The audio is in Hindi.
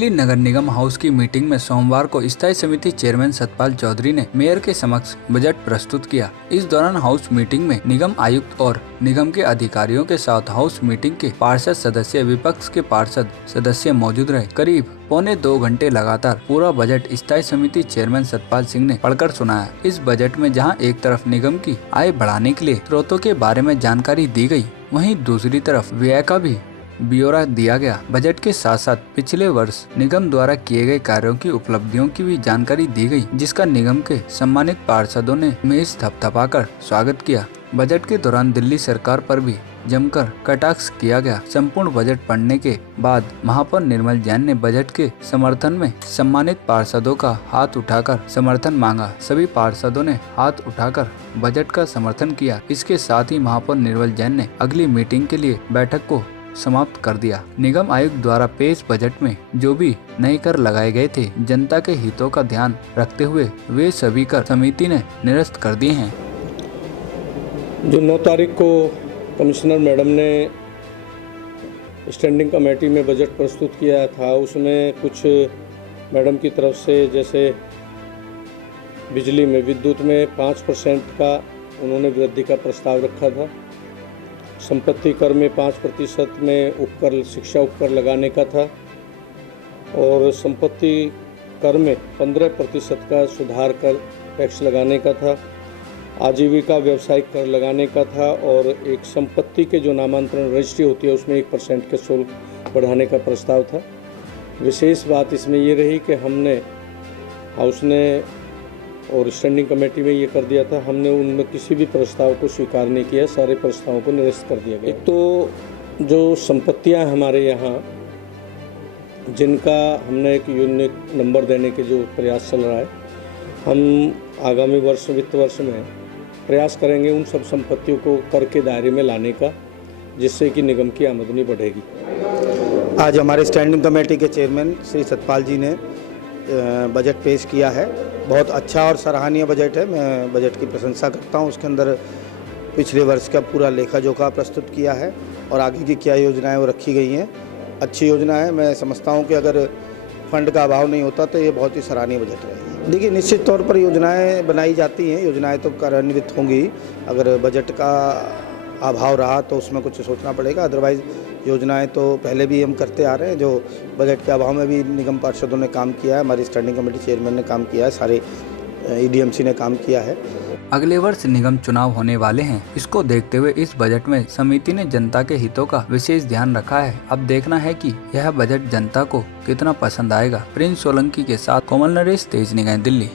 दिल्ली नगर निगम हाउस की मीटिंग में सोमवार को स्थायी समिति चेयरमैन सतपाल चौधरी ने मेयर के समक्ष बजट प्रस्तुत किया। इस दौरान हाउस मीटिंग में निगम आयुक्त और निगम के अधिकारियों के साथ हाउस मीटिंग के पार्षद सदस्य, विपक्ष के पार्षद सदस्य मौजूद रहे। करीब पौने 2 घंटे लगातार पूरा बजट स्थायी समिति चेयरमैन सतपाल सिंह ने पढ़कर सुनाया। इस बजट में जहां एक तरफ निगम की आय बढ़ाने के लिए स्रोतों के बारे में जानकारी दी गई, वहीं दूसरी तरफ व्यय का भी ब्यौरा दिया गया। बजट के साथ साथ पिछले वर्ष निगम द्वारा किए गए कार्यों की उपलब्धियों की भी जानकारी दी गई, जिसका निगम के सम्मानित पार्षदों ने मेज थपथपाकर स्वागत किया। बजट के दौरान दिल्ली सरकार पर भी जमकर कटाक्ष किया गया। संपूर्ण बजट पढ़ने के बाद महापौर निर्मल जैन ने बजट के समर्थन में सम्मानित पार्षदों का हाथ उठाकर समर्थन मांगा। सभी पार्षदों ने हाथ उठाकर बजट का समर्थन किया। इसके साथ ही महापौर निर्मल जैन ने अगली मीटिंग के लिए बैठक को समाप्त कर दिया। निगम आयुक्त द्वारा पेश बजट में जो भी नए कर लगाए गए थे, जनता के हितों का ध्यान रखते हुए वे सभी कर समिति ने निरस्त कर दिए हैं। जो 9 तारीख को कमिश्नर मैडम ने स्टैंडिंग कमेटी में बजट प्रस्तुत किया था, उसमें कुछ मैडम की तरफ से, जैसे बिजली में, विद्युत में 5% का उन्होंने वृद्धि का प्रस्ताव रखा था। संपत्ति कर में 5% में उपकर, शिक्षा उपकर लगाने का था और संपत्ति कर में 15% का सुधार कर टैक्स लगाने का था। आजीविका व्यवसायिक कर लगाने का था और एक संपत्ति के जो नामांतरण रजिस्ट्री होती है उसमें 1% के शुल्क बढ़ाने का प्रस्ताव था। विशेष बात इसमें ये रही कि हमने हाउस ने और स्टैंडिंग कमेटी में ये कर दिया था, हमने उनमें किसी भी प्रस्ताव को स्वीकार नहीं किया, सारे प्रस्तावों को निरस्त कर दिया गया। एक तो जो संपत्तियां हमारे यहाँ, जिनका हमने एक यूनिक नंबर देने के जो प्रयास चल रहा है, हम आगामी वर्ष, वित्त वर्ष में प्रयास करेंगे उन सब संपत्तियों को कर के दायरे में लाने का, जिससे कि निगम की आमदनी बढ़ेगी। आज हमारे स्टैंडिंग कमेटी के चेयरमैन श्री सतपाल जी ने बजट पेश किया है। बहुत अच्छा और सराहनीय बजट है। मैं बजट की प्रशंसा करता हूं। उसके अंदर पिछले वर्ष का पूरा लेखा जोखा प्रस्तुत किया है और आगे की क्या योजनाएं वो रखी गई हैं। अच्छी योजना है। मैं समझता हूं कि अगर फंड का अभाव नहीं होता तो ये बहुत ही सराहनीय बजट रहेगा। देखिए, निश्चित तौर पर योजनाएं बनाई जाती हैं, योजनाएं तो कार्यान्वित होंगी। अगर बजट का अभाव रहा तो उसमें कुछ सोचना पड़ेगा, अदरवाइज़ योजनाएं तो पहले भी हम करते आ रहे हैं। जो बजट के अभाव में भी निगम पार्षदों ने काम किया है, हमारी स्टैंडिंग कमेटी चेयरमैन ने काम किया है, सारे ईडीएमसी ने काम किया है। अगले वर्ष निगम चुनाव होने वाले हैं। इसको देखते हुए इस बजट में समिति ने जनता के हितों का विशेष ध्यान रखा है। अब देखना है कि यह बजट जनता को कितना पसंद आएगा। प्रिंस सोलंकी के साथ कोमल नरेश, तेज निगाहें, दिल्ली।